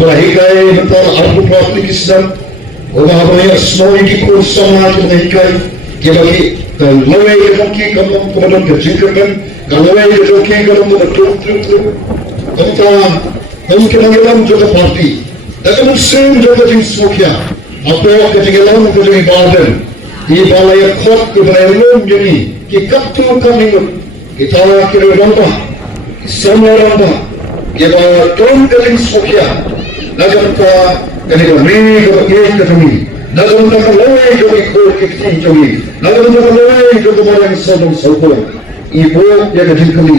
hikai mental arbu praktik Islam banyak semua ini kurs sama hikai bagi lawai kaki kamu kemudian kerjakan lawai kaki kamu betul mungkin dalam juga parti dan muslim juga jenis semua apa ketinggalan kepada ibadah di balai khot kebenaran jadi kita tu kami kita kira ramah semua ramah kita turun ke semua nagar ka kani ni ke kami nagar ka lawai ke ko ke kami nagar ka lawai ke orang sabo ibu yang kami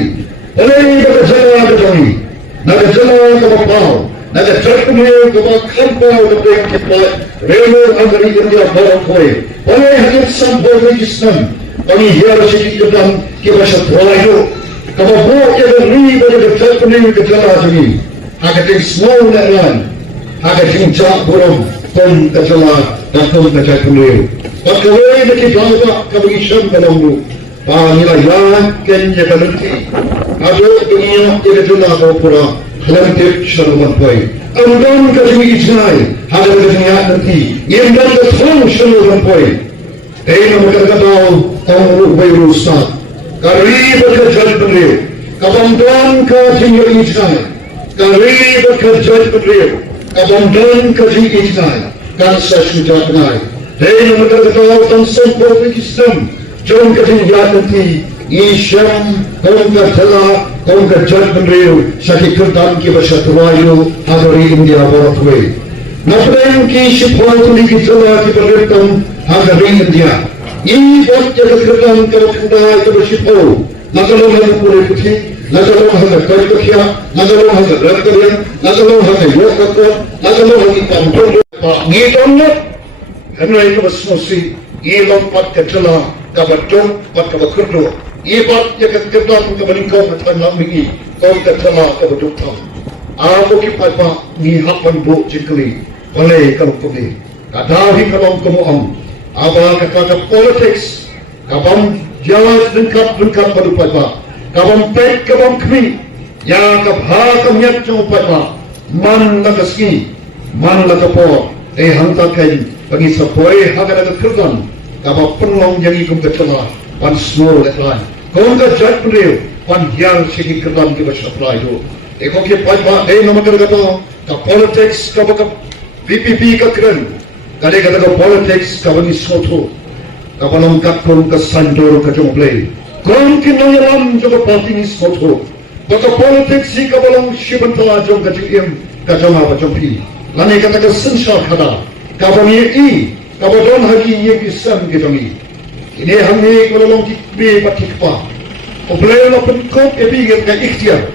oleh ke jala ke kami nagar jala ke bapau nagar terkini ke kampau ke kita relo agari India barat koi oleh hadir sambal Islam kami hiar sikit kedam ke bahasa Melayu kalau yang ni pada terkini ke jala kami agak semua orang agak cincang burung pun tercelah dan pun tercakap Pakawai nak kita kebiasaan dalam tu, nilai yang kita nanti ada dunia kita jual kau pura lantir selamat baik. Amdan kami ijnai ada dunia nanti yang dah terus selamat baik. Nama kita tahu bayi Ustaz. Kari bekerja beliau, kabamdan kami ijnai. Kari bekerja beliau. Kabamdan kami ijnai. Kan sesuatu kenai. Nama kita tahu tentang politik Islam. Jangan ketinggalan nanti. Isyam kaum kerja, kaum kerja beliau. Sakit kertaan kita satu hari India barat way. Nampaknya kisah politik Islam kita berikan hari India. Ini buat jaga kerjaan kalau kita itu bersihau. Nagalau hanya politik, nagalau hanya kerja, nagalau hanya kerja, nagalau hanya yoga, nagalau hanya kampung. Gitu Henry itu bersusi, ilang pat kerja, kabarjong pat kabarkerdo. Ibat yang kerja kita meningkau macam lagi, kau kerja kabardukam. Aku kipai pa ni hapan bu jikli, oleh kalau kami. Kadahi kalau kamu Aba kata politics, kabam jalan lengkap berdupai pa. Kabam pek kabam kami, yang kabha kamyat cupai pa. Man lagaski, man lagapo, hantakan bagi sepoi haga kerjaan. Kabam penolong yang ikut kerja, pan semua leklan. Kau kerja beliau, pan yang segi kerjaan kita supply itu. Kau kipai pa, nama kerja ka politics kabam VPP keren. Kadang-kadang politik kawan isoto, kawan angkatkan ke sandor ke jomblay. Kawan kinayalam juga parti isoto. Baka politik si kawan sibantala jom kajim kajama bajompi. Lani kata ke sensar kada. Kawan ye kawan hagi ye kisam kitami. Ini hami kalau kikbi patikpa. Oblay la penkop ebi ke ikhtiar.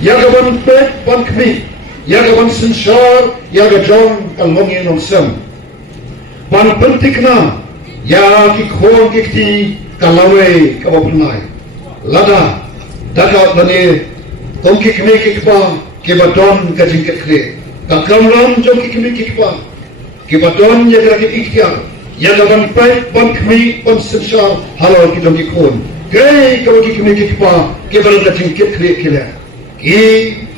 Ya kawan pek pankmi. Ya kawan sensar ya kajam kalmongi nonsam. Pan pentikna ya kikhon kikti kalawai kawapunai lada daga bane kong kikme kikpa kibadon kajingket kre kakamram jom kikme kikpa kibadon ya kira ikhtiar ya laban pai ban kmi ban sensar halal kidom kikhon kre kawa kikme kikpa kibadon kajingket kre kila ki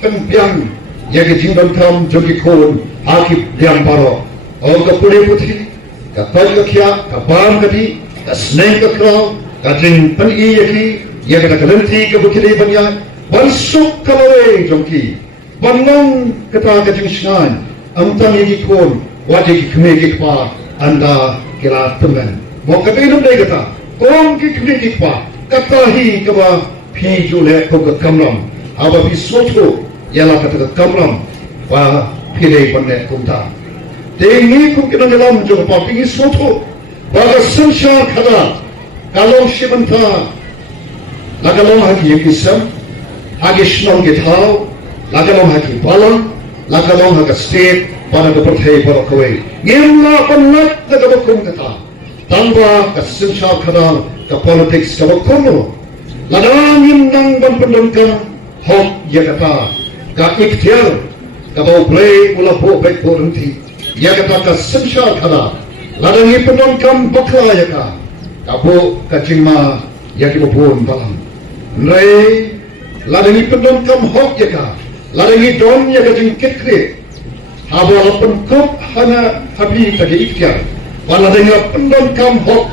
penpiang ya kajingban kam jom kikhon akib diam baro or kapure putri kapal kakya, kapam kati, kasneng kakraw, kating pan-i yaki, yakin nakalanti kabukili banyan, bansuk kalaway jongki, banong kata kating singan, amtang yikikon, wadi kikmikik pa, anda kila teman. Mau katinam day kata, kong kikmikik pa, katahi kaba pijule ko kakamram, aba pisoto, yala kata kakamram, pa pilay panet kumta. Dengi pun kita dalam juga parti isoto, baga sensar kada, kalau sibanta, lagalong hagi yakisam, hagi senong gitau, lagalong hagi balang, lagalong hagi state, pada kepercayaan para kawai. Ngimla penat nagabakum kata, tanpa sensar kada, ke politik kabakumo, ladangin nang banpendongkan hok ya kata, ka ikhtiar, kabau play mula po baik po nanti. Ya kata sensar kada, ladangi penongkam bakla ya ka, kabu kacingma ya kibupun balang. Nrai ladangi penongkam hok ya ka, ladangi don ya kacing kitkri, walaupun kau hanya habis bagi ikhtiar, wala dengan pendon kam hok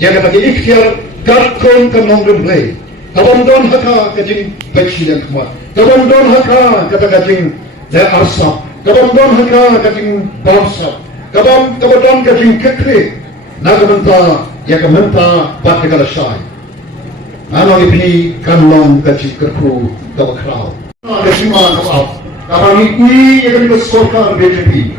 yang bagi ikhtiar garkon kanong rumlay, kawan don haka kajing bacilan kema, kawan don haka kata kajing le arsap, kawan don haka kajing bamsap, kawan don kajing kekre, nagamenta yang kementa bat kala syai. Ano ipi kanlong kajing kerku kawakrau. Kajima kawaw. Kapag ini yang disorkan BJP,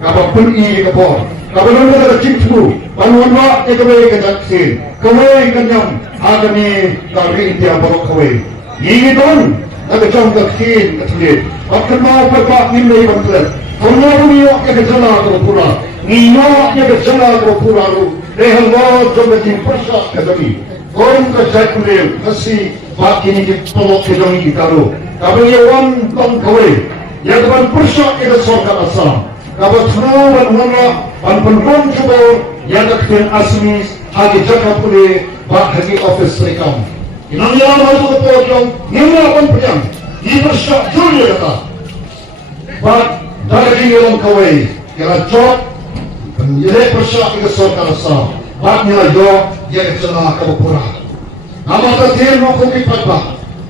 kapag pun ini kapor, kapag nang ada ciptu, panuanwa ekaway kajaksin, kaway kanyang agami kari India barok kaway. Ini don, nagajang kaksin katulit. Pagkat mau pagpak nimlay bangklet, kung narumiyo kagajala kapura, niyo kagajala kapura ru, rehal mo jogating persa kagami. Kung kajak kulir, kasi bakini kipolok kagami itaro. Kapag yawan tong kaway, yang depan persak kita sorkan asam. Kapag tunawan wana, panpenron jubor, yang kakten asmis, hagi jaka puli, bak hagi office rekam. Inang yaman hal tu pojong, ngelapan penyang, di persak julia kata. Bak daging yalang kawai, kira jok, penjelek persak kita sorkan asam. Bak nyala jok, yang kecela kabupura. Nama tatir mau kukipat bak.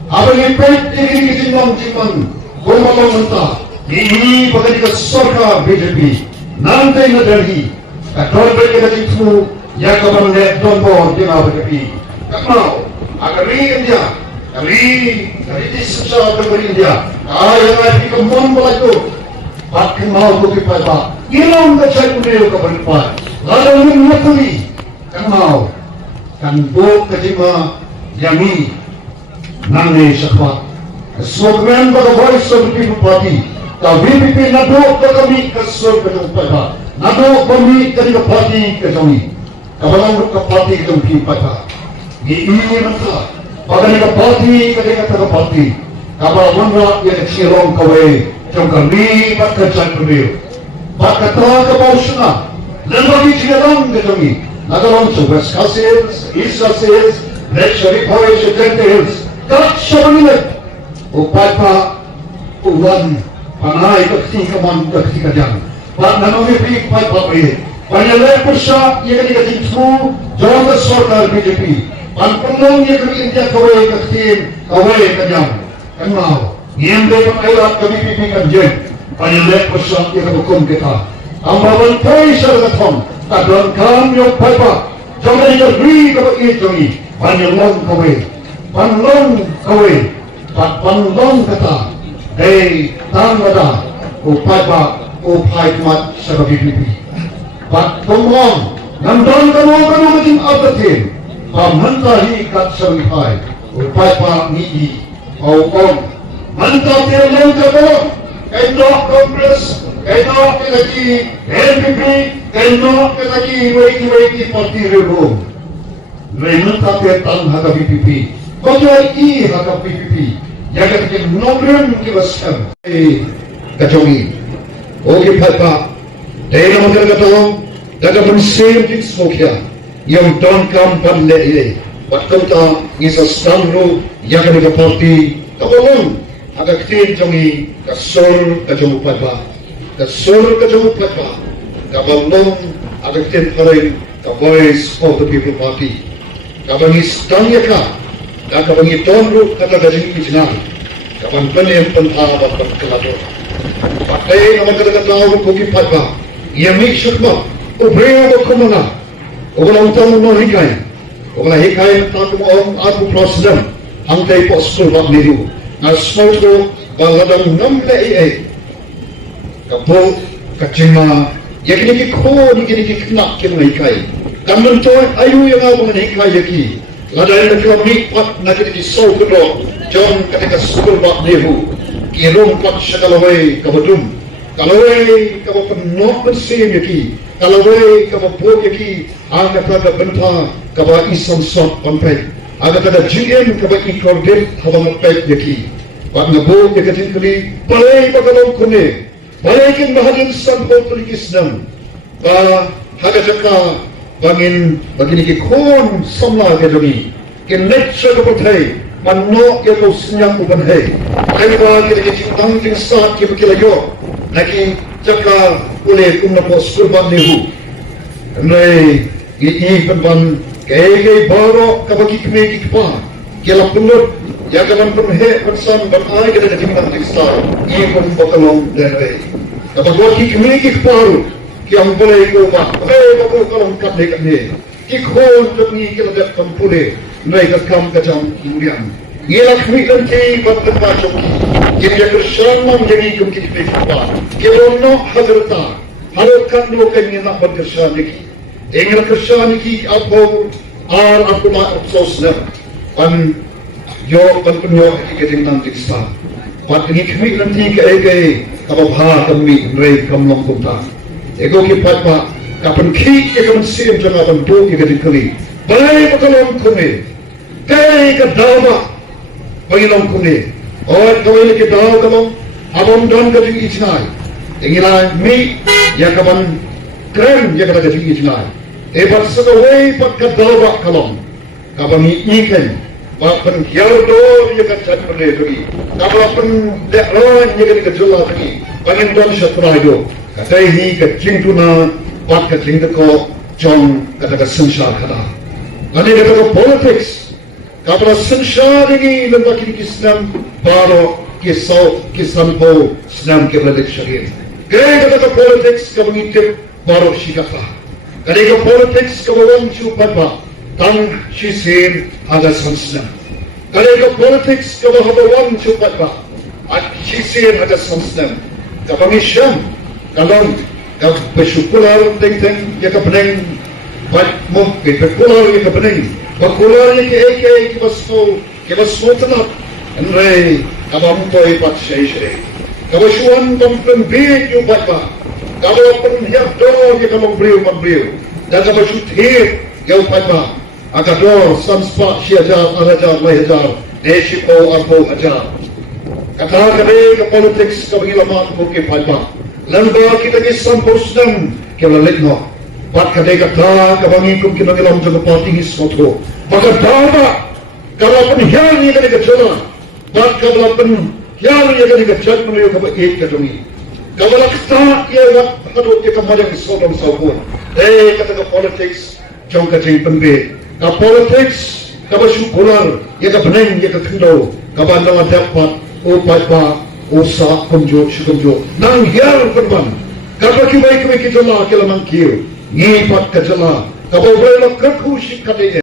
Abang impet ini kitimang timang, gombalong mentah. Ini bagai kesorka BJP. Nanti nadari, kador berkata itu, ya kawan net donbor di mana BJP. Kakau, agar India, dari di sisa kembali India. Yang lagi kemon belaju, pakai mau kopi pada. Ilang kecai punya kawan. Lalu menyakui, kakau, kan buk kecima yang ini. Nanti sekat. Slogan pada Voice of the People Party. Kau VPP nado kami kesor kepada. Nado kami dari parti kejauhi. Kawalan ke parti kejauhi pada. Ini mentah. Pada ni parti ketika parti. Kawalan rak yang kecilong kawai. Jom kami pada jangkau. Pada kata kebawasana. Lembagi cilang kejauhi. Nado langsung West Hills, East Hills, Red Sharif Hills, Gentle Hills. Tak sebenarnya, upaya pak uang panai ketika man ketika jam. Pak nanti pergi upaya pak ini. Banyak lagi persa yang kita jumpa jawab sorkar BJP. Pan penolong yang kami India kawai kejam. Kenal. Yang depan ayat kami pimpin jen. Banyak lagi persa yang hukum kita. Ambawan koi sergatong. Kadang kami upaya pak. Jangan diberi kepada ini. Banyak long kawai. Panlong kawai, panlong kata, tangada, upai mat sebagai pipi. Panlong, nandang kamu macam abatin, pamentahi kat serihai, upai niji, ong, mantap tiang kamu, endok Kongres, endok lagi NPP, endok lagi weki parti rebung. Mantap tiang harga pipi. Bagi hakap PPP yang kita nomor kiwaskan kacungi. Oke Pak, dari nama kita tolong, daga bersih di semua yang don kampan le. Waktu kita isa sangro yang kita parti, tolong agak kecil jungi kasur kacung Pak, kasur kacung Pak, kabalong agak kecil kering the voice of the people party. Kabang istanya ka. Kapag itonro kata galing isinal, kapag panayang pantawa pagkalado. Patay na magkatagatawa ko kipat ba, iyamig siya ba, ubreo mo kumana, o walang utang mo hikay, o walang hikay ng tato mo ang ato president, ang tayo po sulap niyo, na smoto baladang namla iay. Kapo, kachima, yakinikiko, yakinikiknak kinong hikay. Kaman to, ayu yung nga mga hikay yaki. Ladai na kami pat na kita kisau kedok jom ketika sukul bak nehu kirung pat sekalawai kabadum kalawai kabapenok bersih yaki kalawai kabapuk yaki aga kada benta kaba isam sok panpek aga kada GM kaba ikordel kaba mapek yaki pat ngabuk yakatin kuli balai bagalong kune balai kin mahadin sampo tulikisnam haga jaka bangin begini kikon samla kedoni kinet sekepatai manno yang senyang uban hai kaiwa kita cintang ting saat kita kilayo lagi cakar oleh kumnapos kurban nehu. Andai ini penban kaya baru kabagi kemegi kipa kela punut ya kaman penhe persan dan ai kada ketimang tekstar ini pun bakalong dan ai kabagi kemegi kipa ki ang boleh ko ba bakal kalong kat ne ki khon demi kela dak pampule nai ka kam ka jam kemudian ia kami nanti batang macam ini yang bersama menjadi kami kipa kelono hadirta halokan dua kami nak bersama lagi ingin bersama lagi apa aku nak sosna pan yo pan penyo keting nanti sta pat ini kami nanti ke kabah kami rei kamlong kumta ego ki pat pa kapan ki kapan sim jangan pan do ki keting kali balai pakalong kumi kai ka dawa Pangilong kuni, kawai lagi daw kalong, abang don kading ichnai. Ingilai mi, ya kaban kren ya kada kading ichnai. Ebat sakawai pat kadawa kalong, kaban ikan, bapan kiardo ya kacat pernah lagi. Kaban dekron ya kada kajula lagi. Pangin don syatraido, katai hi kacing tuna, pat kacing teko, jong kata sensar kada. Ani kata politics. Kapala sensar ini lembaga Islam baru kisam po Islam keberadaan syariat. Kerana kata politik kemengitip baru syikafah. Kerana politik kemauan cuba tang sisir ada Islam. Kerana politik kemauan cuba sisir ada Islam. Kepengisyam kalau bersyukurar teng ya kepeneng buat mungkin berkular ya kepeneng. Bakularnya ke basmo tenat, Andre kabam toy pat syai. Kabasuan kompen bid yu batba, kabam hiap do ke kabam beriu, dan kabasut hir yu batba. Akador sanspa siajar arajar lahajar, desiko arbo ajar. Kata ke politics kabangilaman ko ke batba. Lamba kita ke sampusnam ke lalitno. Pat kadai kata kabangi kum kinangilam jaga parti hiskoto. Maka dawa kalau penhiar ni kena kecela. Pat kalau penhiar ni kena kecela menuju ke baik kedungi. Kalau kita ia harus kita macam sodom sabun. Kata ke politics jong kacing pembe. Ke politics kalau syukuran ia ke beneng ia ke kendo. Kalau nama dapat upat pa usaha kumjo syukumjo. Nang hiar perban. Kalau kita kecela kita mangkir. Ngipat kejala, kabau boleh kerku sikadenya.